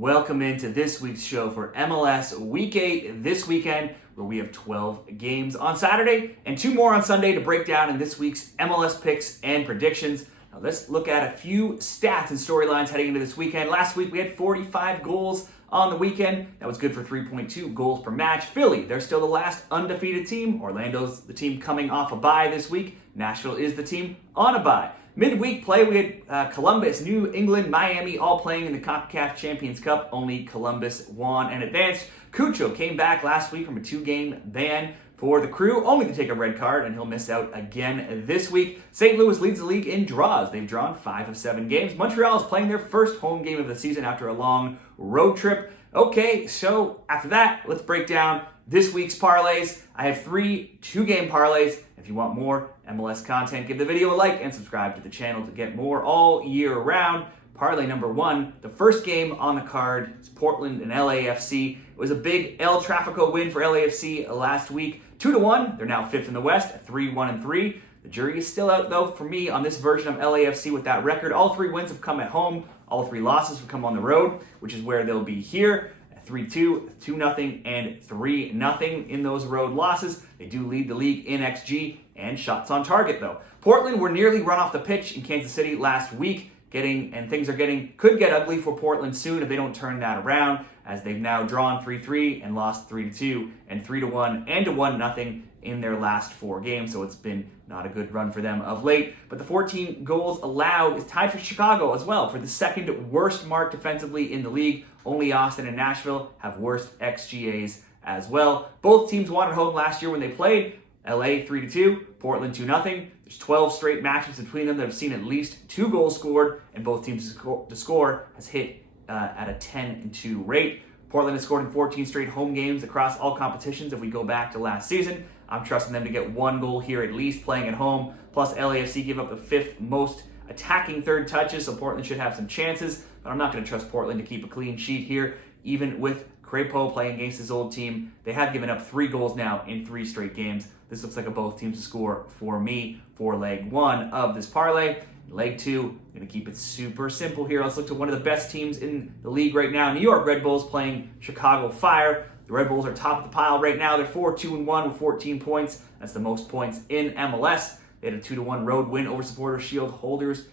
Welcome into this week's show for MLS Week 8 this weekend, where we have 12 games on Saturday and 2 more on Sunday to break down in this week's MLS picks and predictions. Now let's look at a few stats and storylines heading into this weekend. Last week we had 45 goals on the weekend. That was good for 3.2 goals per match. Philly, they're still the last undefeated team. Orlando's the team coming off a bye this week. Nashville is the team on a bye. Midweek play, we had Columbus, New England, Miami all playing in the CONCACAF Champions Cup. Only Columbus won and advanced. Cucho came back last week from a 2-game ban for the Crew, only to take a red card, and he'll miss out again this week. St. Louis leads the league in draws. They've drawn 5 of 7 games. Montreal is playing their first home game of the season after a long road trip. Okay, so after that, let's break down this week's parlays. I have 3 2-game parlays. If you want more MLS content, give the video a like and subscribe to the channel to get more all year round. Parlay number 1, the first game on the card is Portland and LAFC. It was a big El Tráfico win for LAFC last week. 2-1, they're now 5th in the West, 3-1-3. The jury is still out, though, for me on this version of LAFC with that record. All 3 wins have come at home. All 3 losses have come on the road, which is where they'll be here. 3-2, 2-0, and 3-0 in those road losses. They do lead the league in XG and shots on target, though. Portland were nearly run off the pitch in Kansas City last week, could get ugly for Portland soon if they don't turn that around, as they've now drawn 3-3 and lost 3-2 and 3-1 and 1-0 in their last 4 games, so it's been not a good run for them of late. But the 14 goals allowed is tied for Chicago as well for the second worst mark defensively in the league. Only Austin and Nashville have worst XGAs as well. Both teams won at home last year when they played. LA 3-2, Portland 2-0. There's 12 straight matches between them that have seen at least 2 goals scored, and both teams to score has hit at a 10-2 rate. Portland has scored in 14 straight home games across all competitions if we go back to last season. I'm trusting them to get 1 goal here at least playing at home. Plus LAFC give up the 5th most attacking third touches, so Portland should have some chances. But I'm not going to trust Portland to keep a clean sheet here, even with Crepeau playing against his old team. They have given up 3 goals now in 3 straight games. This looks like a both teams to score for me for leg 1 of this parlay. Leg 2, I'm going to keep it super simple here. Let's look to one of the best teams in the league right now. New York Red Bulls playing Chicago Fire. The Red Bulls are top of the pile right now. They're 4-2-1 with 14 points. That's the most points in MLS. They had a 2-1 road win over Supporters Shield holders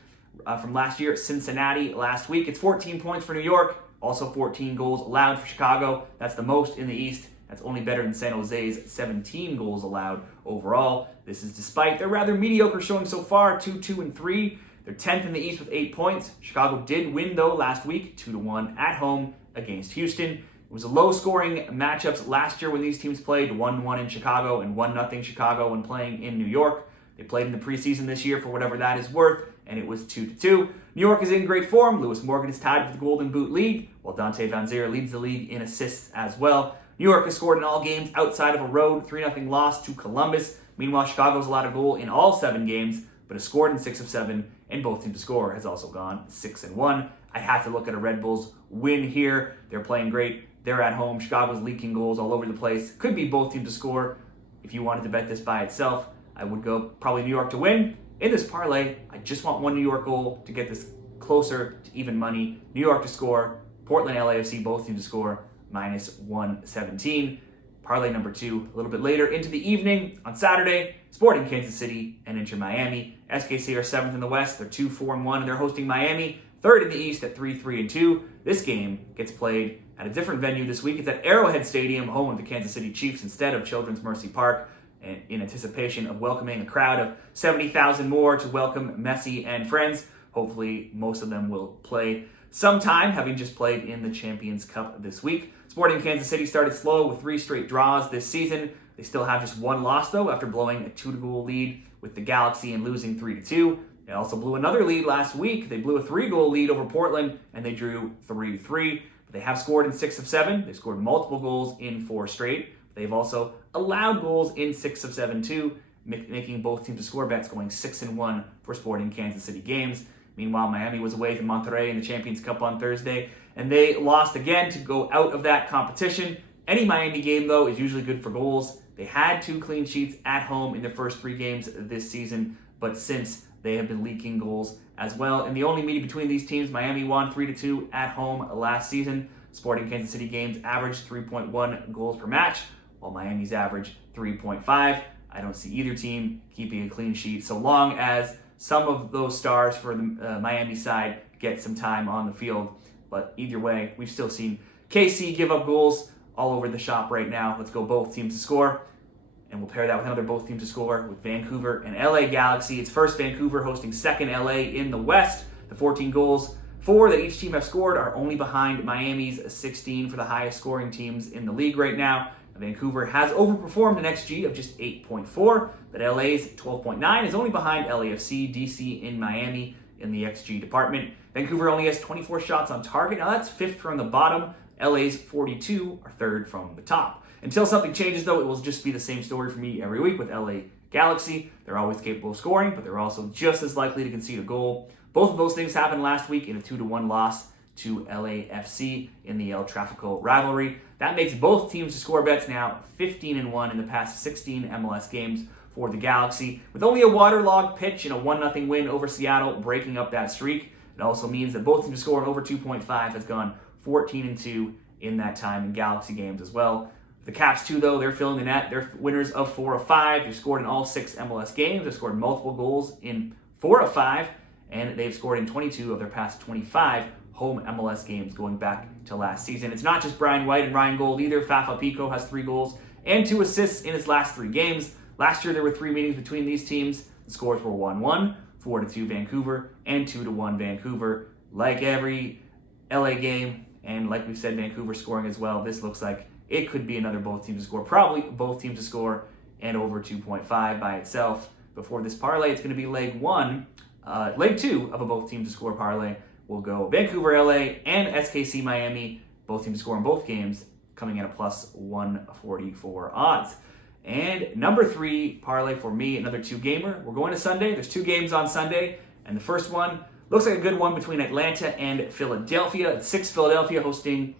from last year at Cincinnati last week. It's 14 points for New York. Also 14 goals allowed for Chicago. That's the most in the East. That's only better than San Jose's 17 goals allowed overall. This is despite their rather mediocre showing so far, 2-2-3. They're 10th in the East with 8 points. Chicago did win, though, last week, 2-1 at home against Houston. It was a low-scoring matchups last year when these teams played, 1-1 in Chicago and 1-0 Chicago when playing in New York. They played in the preseason this year for whatever that is worth, and it was 2-2. New York is in great form. Lewis Morgan is tied for the Golden Boot lead, while Dante Vanzeir leads the league in assists as well. New York has scored in all games outside of a road 3-0 loss to Columbus. Meanwhile, Chicago's allowed a goal in all 7 games, but has scored in 6 of 7, and both teams to score has also gone 6-1. I have to look at a Red Bulls win here. They're playing great. They're at home. Chicago's leaking goals all over the place. Could be both teams to score. If you wanted to bet this by itself, I would go probably New York to win. In this parlay, I just want 1 New York goal to get this closer to even money. New York to score. Portland, LAFC, both teams to score. -117. Parlay number 2, a little bit later into the evening on Saturday. Sporting Kansas City and Inter Miami. SKC are 7th in the West. They're 2-4-1, and they're hosting Miami. 3rd in the East at 3-3-2. This game gets played at a different venue this week. It's at Arrowhead Stadium, home of the Kansas City Chiefs, instead of Children's Mercy Park, in anticipation of welcoming a crowd of 70,000 more to welcome Messi and friends. Hopefully, most of them will play sometime, having just played in the Champions Cup this week. Sporting Kansas City started slow with 3 straight draws this season. They still have just 1 loss, though, after blowing a 2-goal lead with the Galaxy and losing 3-2. They also blew another lead last week. They blew a 3-goal lead over Portland, and they drew 3-3. But they have scored in 6 of 7. They've scored multiple goals in 4 straight. They've also allowed goals in 6 of 7, too, making both teams to score bets going 6-1 for Sporting Kansas City games. Meanwhile, Miami was away to Monterrey in the Champions Cup on Thursday, and they lost again to go out of that competition. Any Miami game, though, is usually good for goals. They had 2 clean sheets at home in their first 3 games this season, but since they have been leaking goals as well. In the only meeting between these teams, Miami won 3-2 at home last season. Sporting Kansas City games average 3.1 goals per match, while Miami's average 3.5. I don't see either team keeping a clean sheet so long as some of those stars for the Miami side get some time on the field. But either way, we've still seen KC give up goals all over the shop right now. Let's go both teams to score. And we'll pair that with another both teams to score with Vancouver and LA Galaxy. It's first Vancouver hosting second LA in the West. The 14 goals, 4 that each team have scored, are only behind Miami's 16 for the highest scoring teams in the league right now. Vancouver has overperformed an XG of just 8.4, but LA's 12.9 is only behind LAFC, DC, and Miami in the XG department. Vancouver only has 24 shots on target. Now that's 5th from the bottom. LA's 42 are 3rd from the top. Until something changes, though, it will just be the same story for me every week with LA Galaxy. They're always capable of scoring, but they're also just as likely to concede a goal. Both of those things happened last week in a 2-1 loss to LAFC in the El Tráfico rivalry. That makes both teams to score bets now 15-1 in the past 16 MLS games for the Galaxy. With only a waterlogged pitch and a 1-0 win over Seattle breaking up that streak, it also means that both teams to score over 2.5 has gone 14-2 in that time in Galaxy games as well. The Caps, too, though, they're filling the net. They're winners of 4 of 5. They've scored in all 6 MLS games. They've scored multiple goals in 4 of 5, and they've scored in 22 of their past 25 home MLS games going back to last season. It's not just Brian White and Ryan Gold either. Fafa Pico has 3 goals and 2 assists in his last 3 games. Last year, there were 3 meetings between these teams. The scores were 1-1, 4-2 Vancouver, and 2-1 Vancouver. Like every LA game, and like we've said, Vancouver scoring as well, this looks like it could be another both teams to score. Probably both teams to score and over 2.5 by itself. Before this parlay, it's going to be leg 2 of a both teams to score parlay. We'll go Vancouver, LA, and SKC Miami. Both teams to score in both games, coming in at plus 144 odds. And number 3 parlay for me, another 2-gamer. We're going to Sunday. There's 2 games on Sunday, and the first one looks like a good one between Atlanta and Philadelphia. It's 6th Philadelphia hosting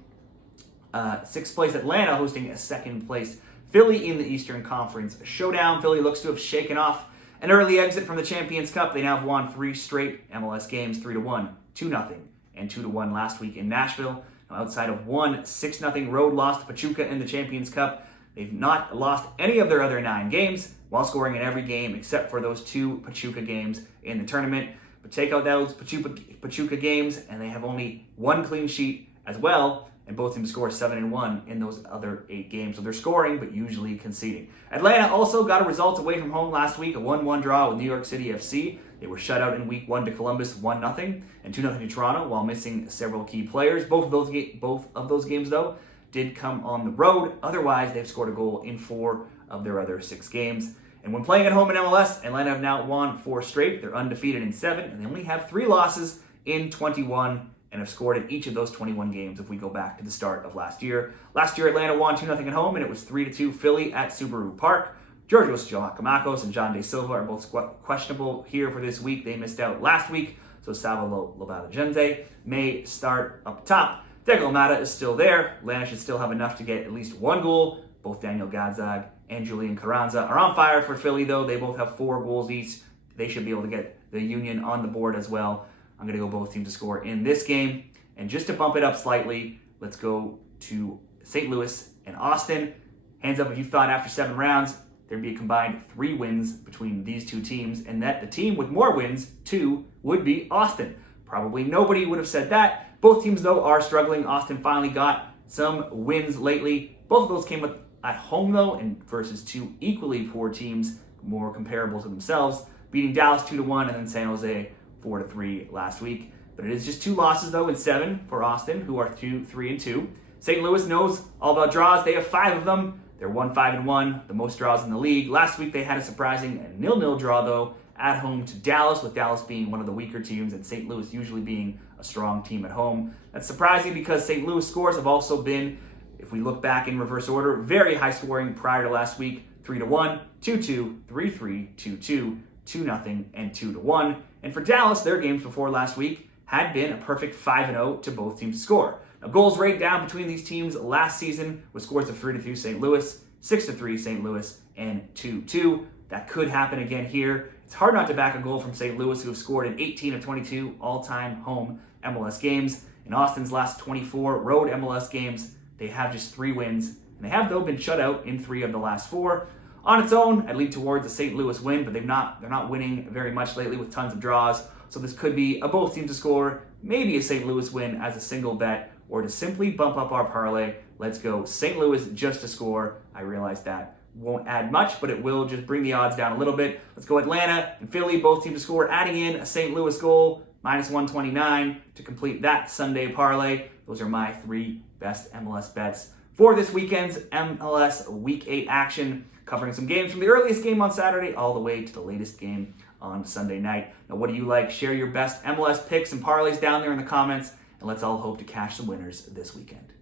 6th place Atlanta hosting a 2nd place Philly in the Eastern Conference showdown. Philly looks to have shaken off an early exit from the Champions Cup. They now have won 3 straight MLS games, 3-1, 2-0, and 2-1 last week in Nashville. Now, outside of one 6-0 road loss to Pachuca in the Champions Cup, they've not lost any of their other 9 games while scoring in every game except for those 2 Pachuca games in the tournament. But take out those Pachuca games, and they have only 1 clean sheet as well, and both teams score 7-1 in those other 8 games. So they're scoring, but usually conceding. Atlanta also got a result away from home last week, a 1-1 draw with New York City FC. They were shut out in week 1 to Columbus, 1-0, and 2-0 to Toronto while missing several key players. Both of those games, though, did come on the road. Otherwise, they've scored a goal in 4 of their other 6 games. And when playing at home in MLS, Atlanta have now won 4 straight. They're undefeated in 7, and they only have 3 losses in 21 and have scored in each of those 21 games if we go back to the start of last year. Last year, Atlanta won 2-0 at home, and it was 3-2 Philly at Subaru Park. Georgios Giacomakos and John De Silva are both questionable here for this week. They missed out last week, so Salvo Lobalagenze may start up top. Diego Mata is still there. Atlanta should still have enough to get at least 1 goal. Both Daniel Gadzag and Julian Carranza are on fire for Philly, though. They both have 4 goals each. They should be able to get the Union on the board as well. I'm going to go both teams to score in this game. And just to bump it up slightly, let's go to St. Louis and Austin. Hands up if you thought after 7 rounds, there'd be a combined 3 wins between these 2 teams, and that the team with more wins, 2, would be Austin. Probably nobody would have said that. Both teams, though, are struggling. Austin finally got some wins lately. Both of those came at home, though, and versus 2 equally poor teams, more comparable to themselves, beating Dallas 2-1 and then San Jose 4-3 last week. But it is just 2 losses, though, in 7 for Austin, who are 3-2. St. Louis knows all about draws. They have 5 of them. They're 1-5-1, the most draws in the league. Last week, they had a surprising 0-0 draw, though, at home to Dallas, with Dallas being one of the weaker teams and St. Louis usually being a strong team at home. That's surprising because St. Louis scores have also been, if we look back in reverse order, very high scoring prior to last week. 3-1, 2-2, 3-3, 2-2, 2-0, and 2-1. And for Dallas, their games before last week had been a perfect 5-0 to both teams to score. Now, goals rate down between these teams last season with scores of 3-2 St. Louis, 6-3 St. Louis, and 2-2. That could happen again here. It's hard not to back a goal from St. Louis, who have scored in 18 of 22 all-time home MLS games. In Austin's last 24 road MLS games, they have just 3 wins, and they have, though, been shut out in 3 of the last 4. On its own, I'd lead towards a St. Louis win, but they're not winning very much lately with tons of draws, so this could be a both teams to score, maybe a St. Louis win as a single bet, or to simply bump up our parlay. Let's go St. Louis just to score. I realize that won't add much, but it will just bring the odds down a little bit. Let's go Atlanta and Philly, both teams to score, adding in a St. Louis goal, -129 to complete that Sunday parlay. Those are my 3 best MLS bets for this weekend's MLS Week 8 action, covering some games from the earliest game on Saturday all the way to the latest game on Sunday night. Now, what do you like? Share your best MLS picks and parlays down there in the comments, and let's all hope to cash some winners this weekend.